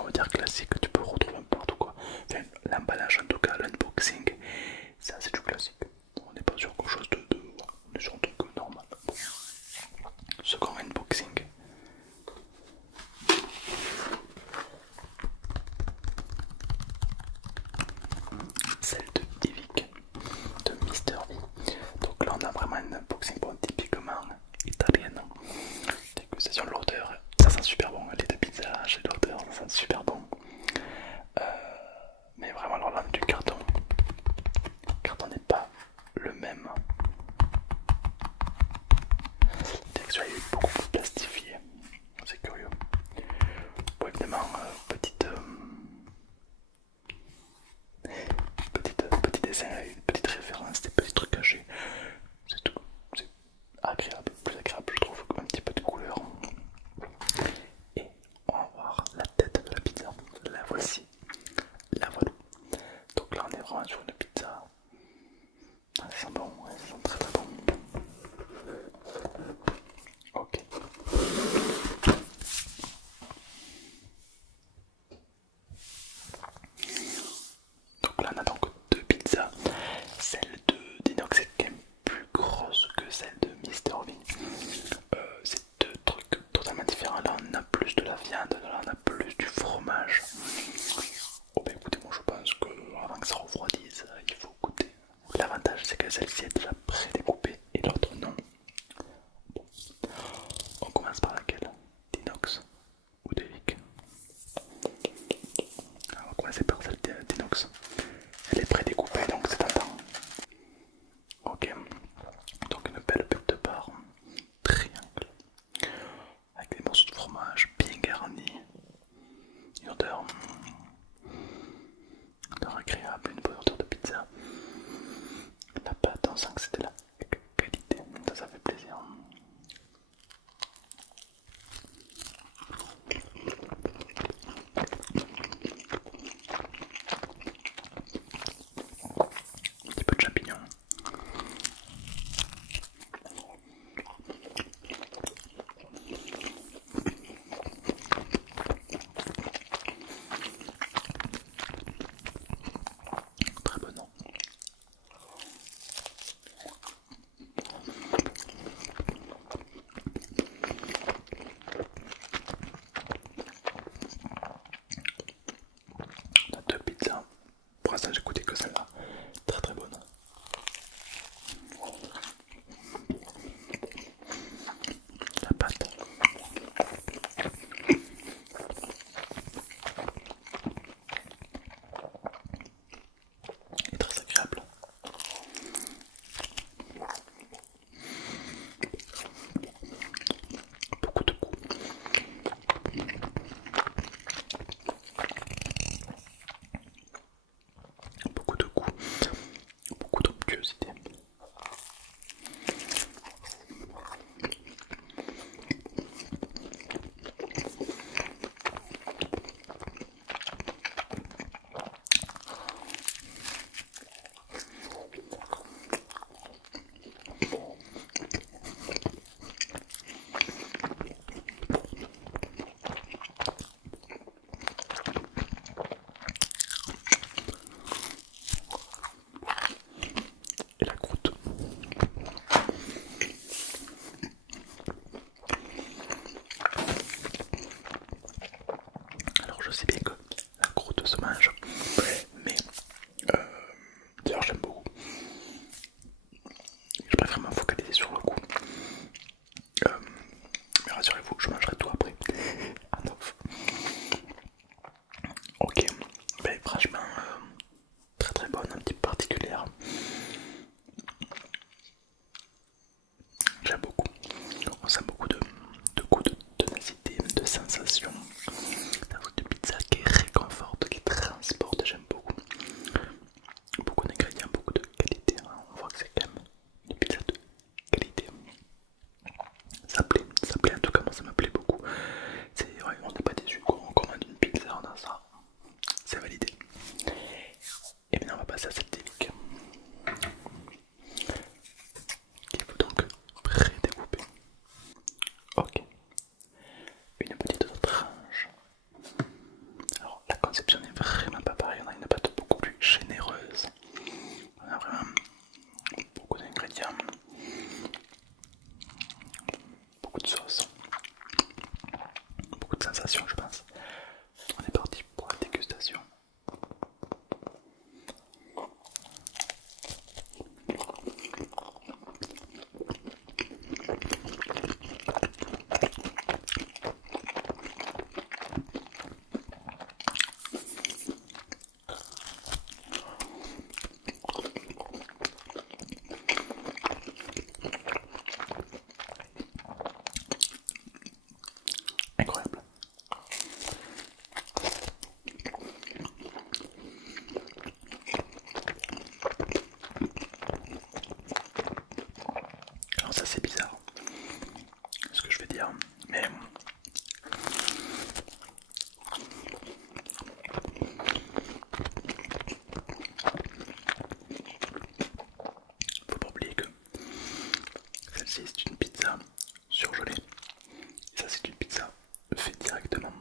on va dire classique que tu peux retrouver n'importe quoi. Enfin, l'emballage en tout cas, l'unboxing, ça c'est du classique. On n'est pas sur quelque chose on est sur un truc normal. Bon. Second unboxing. Celle de Evic, de Mister V. Donc là on a vraiment un unboxing bon, typiquement italien. Dégustation de l'odeur, ça sent super bon. Les deux pizzas, j'ai l'odeur, ça sent super bon. Mais vraiment alors là du carton. Le carton n'est pas le même. La texture est beaucoup plus plastifiée. C'est curieux. Bon évidemment petit dessin, une petite référence, des petits trucs cachés. C'est tout. C'est agréable, plus agréable je trouve, un petit peu de couleur. Et on va voir la tête de la pizza. La voici. La voilà. Donc là on est vraiment sur une pizza. Ça sent bon, ouais, ça sent très très bon. Ok. Donc là on a donc deux pizzas. Celle de d'Inox est quand même plus grosse que celle de Mister V. C'est deux trucs totalement différents. Là on a plus de la viande, là on a plus du fromage. Oh bah écoutez, moi je pense que avant que ça refroidisse, il faut goûter. L'avantage c'est que celle-ci est déjà pré-découpée et l'autre non. Bon. On commence par laquelle? D'Inox ou de Vic? On va commencer par celle d'Inox. Elle est pré-découpée donc c'est tentant. Ok, donc une belle butte de part, triangle, avec des morceaux de fromage bien garnis, une odeur agréable, une bonne odeur de pizza. La pâte, on sent que c'est de la qualité, ça fait plaisir. Un petit peu de champignons. Très bon nom. On a deux pizzas. Pour l'instant j'ai goûté que celle-là. Très très bonne. La pâte. Est très agréable. Beaucoup de goût. Beaucoup de goût. Beaucoup d'onctuosité. Et la croûte. Alors je sais bien que la croûte se mange, mais d'ailleurs j'aime beaucoup. Je préfère me focaliser sur le goût. Mais rassurez-vous, je mangerai tout après. À neuf. Ok, ben, franchement très très bonne, un petit peu particulière. J'aime beaucoup. On sent beaucoup de goût, de ténacité, de sensation. La goût de pizza qui réconforte, qui transporte, j'aime beaucoup. Beaucoup d'ingrédients, beaucoup de qualité. Hein. On voit que c'est quand même une pizza de qualité. Ça plaît en tout cas, moi ça me plaît beaucoup. Ouais, on n'est pas déçu quand on commande une pizza, on a ça. C'est validé. conception n'est vraiment pas pareille. On a une pâte beaucoup plus généreuse. On a vraiment beaucoup d'ingrédients, beaucoup de sauce, beaucoup de sensations, je pense. On est parti pour la dégustation. Incroyable. Alors ça c'est bizarre ce que je vais dire, mais faut pas oublier que celle-ci c'est une pizza surgelée. Et ça c'est une pizza faite directement.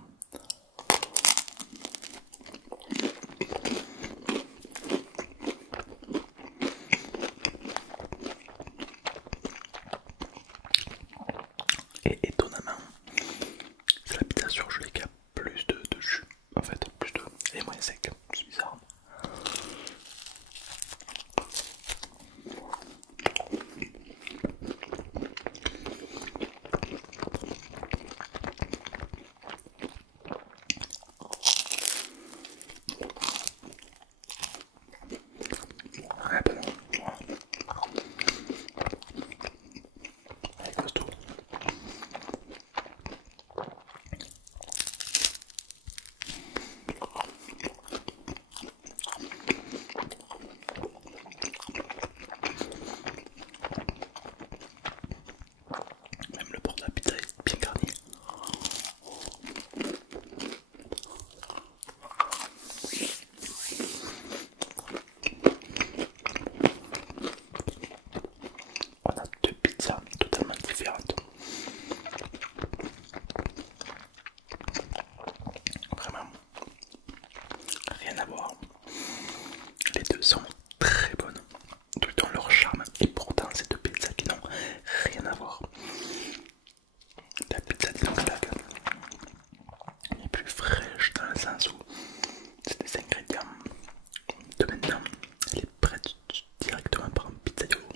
Et étonnamment, c'est la pizza surgelée qui a plus de jus en fait, plus de. Elle est moins sec, c'est bizarre. Ouais, ben non. Elle est costaud. Même le bord de la pizza est bien garni. On a deux pizzas totalement différentes. Vraiment, rien à voir. Les deux sont très bonnes, tout dans leur charme, et pourtant c'est deux pizzas qui n'ont rien à voir. La pizza des Anglaterre est plus fraîche dans le sens où c'est des ingrédients de maintenant, elle est prête directement par un pizzaïolo.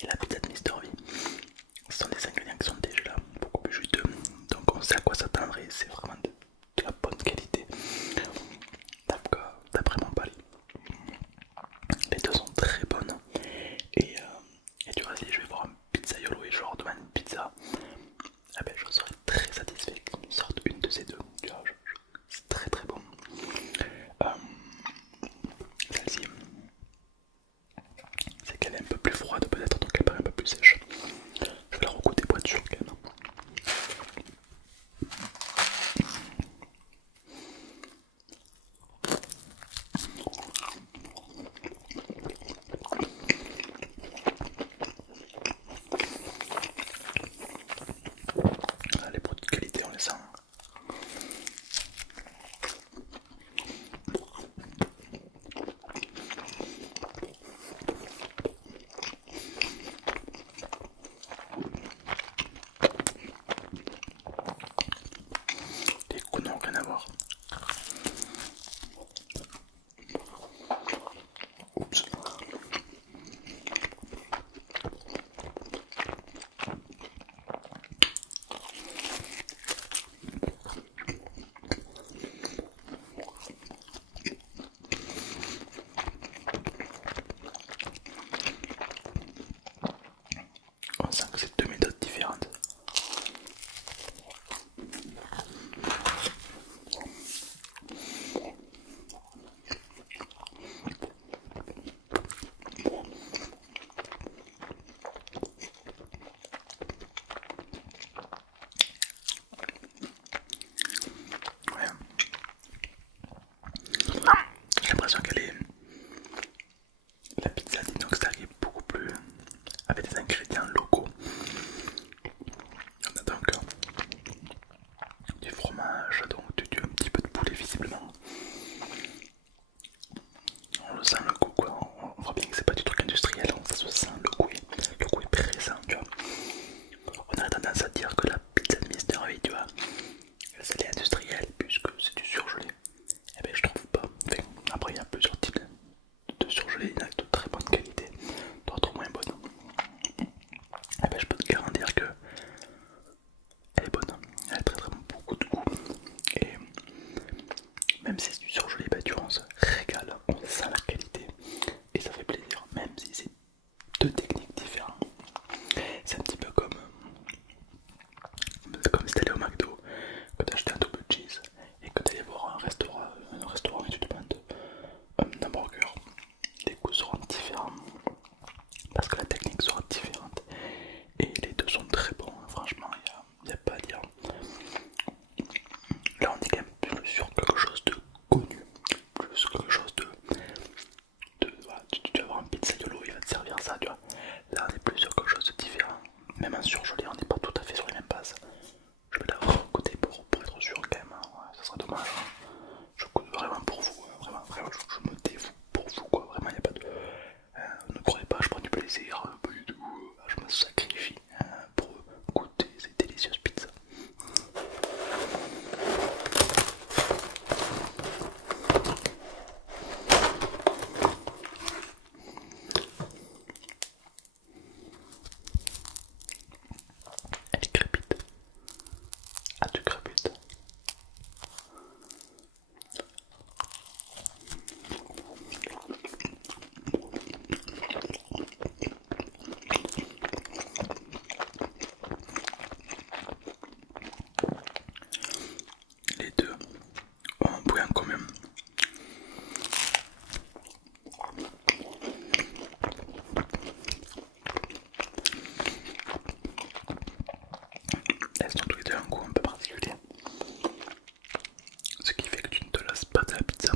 Et la pizza de Mister V, ce sont des ingrédients qui sont déjà là, beaucoup plus juteux, donc on sait à quoi s'attendre et c'est vraiment de la bonne qualité. D'après mon palais. même si c'est du surgelé, bah, tu vois, on se régale, on sent la qualité et ça fait plaisir, même si c'est deux techniques différentes. C'est un petit peu comme si t'allais au McDo, que t'achetais un double cheese et que t'allais voir un restaurant et tu te demandes un hamburger. Les goûts seront différents parce que la technique sera différente et les deux sont très bons, hein. Franchement, il n'y a pas à dire. Là, on est quand même plus sur quelque chose de connu, plus quelque chose voilà, tu vas avoir un pizzaiolo, il va te servir ça, tu vois. Là, on est plus sur quelque chose de différent. Même en surgelé, on n'est pas tout à fait sur les mêmes bases. Je vais l'avoir goûté pour être sûr quand même, hein. Ouais, ça serait dommage, hein. Je goûte vraiment pour vous, hein. Vraiment, je me dévoue pour vous, quoi. Vraiment, il n'y a pas de. Ne croyez pas, je prends du plaisir, pas du tout. Je me sacrifie, hein, pour goûter ces délicieuses pizzas. Elle crépite. Ah, tu crépites. Les deux ont un point quand même. Elles ont tous les deux un goût un peu particulier. Ce qui fait que tu ne te lasses pas de la pizza.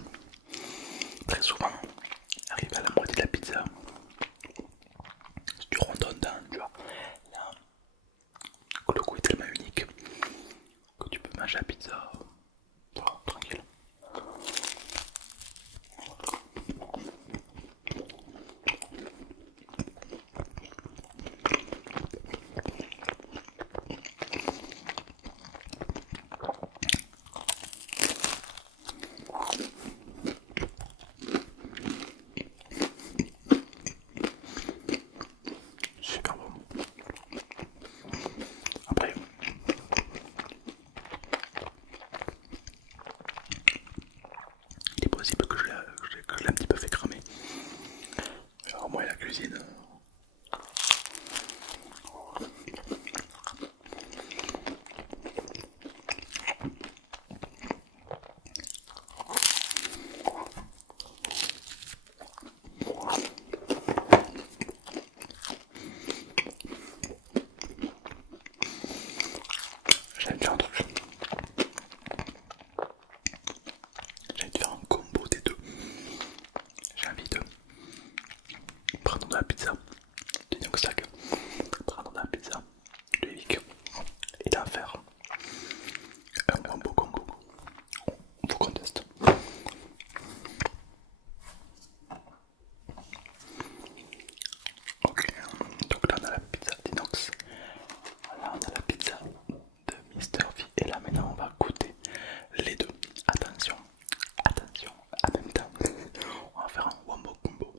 Très souvent, arrivé à la moitié de la pizza, tu rondonnes, tu vois. Là, le goût est tellement unique que tu peux manger la pizza, voilà, tranquille. Super bon. Après, il est possible que je l'ai un petit peu fait cramer. Alors moi et la cuisine. J'avais déjà un truc. J'ai envie de faire un combo des deux. J'ai envie de prendre de la pizza de Noxtag, prendre de la pizza de Evic et d'en faire un beau combo. Faut qu'on teste. Ok, donc là on a la pizza d'Inox, là on a la pizza de Mister V et là maintenant on va goûter les deux. Attention, attention, en même temps, on va faire un wombo combo.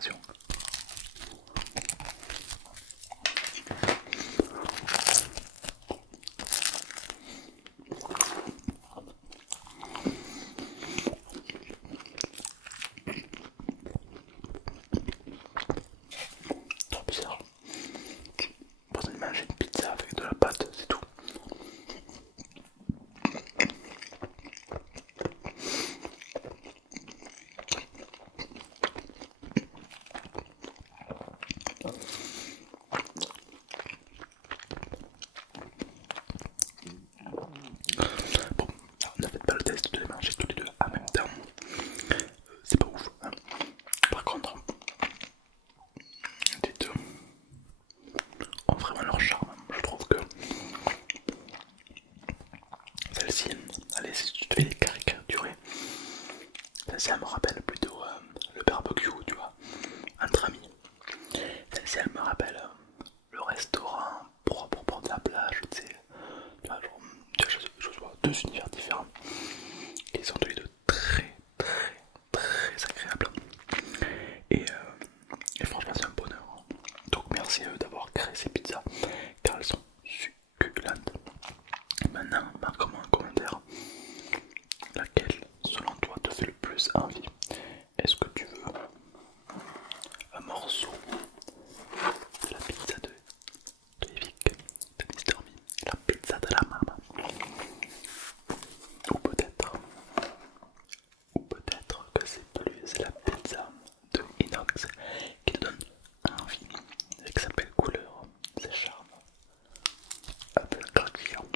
sensation. Trop bizarre. Pour de manger une pizza avec de la pâte, c'est tout. Bon, ne faites pas le test de les manger tous les deux en même temps, c'est pas ouf, hein. Par contre, les deux ont vraiment leur charme. Je trouve que celle-ci, allez, si tu devais les caricaturer, celle-ci elle me rappelle plutôt le barbecue, tu vois, entre amis. Celle-ci elle me rappelle le restaurant propre au bord de la plage, tu sais. Tu vois, genre, je vois deux univers différents. Ils sont tous les deux très agréables. Et franchement c'est un bonheur. Donc merci d'avoir créé ces pizzas car elles sont succulentes. Et maintenant, marque-moi en commentaire laquelle selon toi te fait le plus envie. Est-ce que tu veux un morceau de la pizza de Evic, de Mister V, la pizza de la maman, ou peut-être que c'est plus la pizza de Inox qui te donne envie avec sa belle couleur, ses charmes, un peu croquant.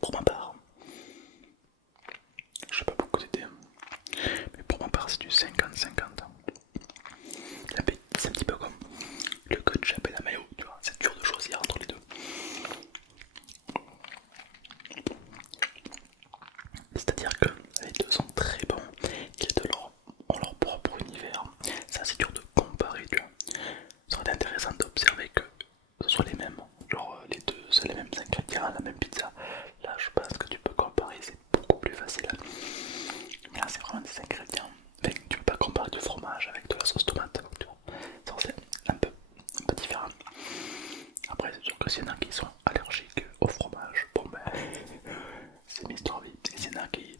Pour ma part, je sais pas beaucoup d'idées, mais pour ma part c'est du 50-50. C'est un petit peu comme le ketchup et la mayo, tu vois, c'est dur de choisir entre les deux. C'est-à-dire que les deux sont très bons, ont leur propre univers. C'est assez dur de comparer, tu vois. Ça aurait été intéressant d'observer que ce soit les mêmes, genre les deux, c'est les mêmes ingrédients, la même pizza. Là, je pense que tu peux comparer, c'est beaucoup plus facile. Mais là, c'est vraiment des ingrédients. Enfin, tu peux pas comparer du fromage avec de la sauce tomate, tu vois. C'est un peu différent. Après, c'est sûr que s'il y en a qui sont allergiques au fromage, bon ben, c'est Mister V. Et s'il y en a qui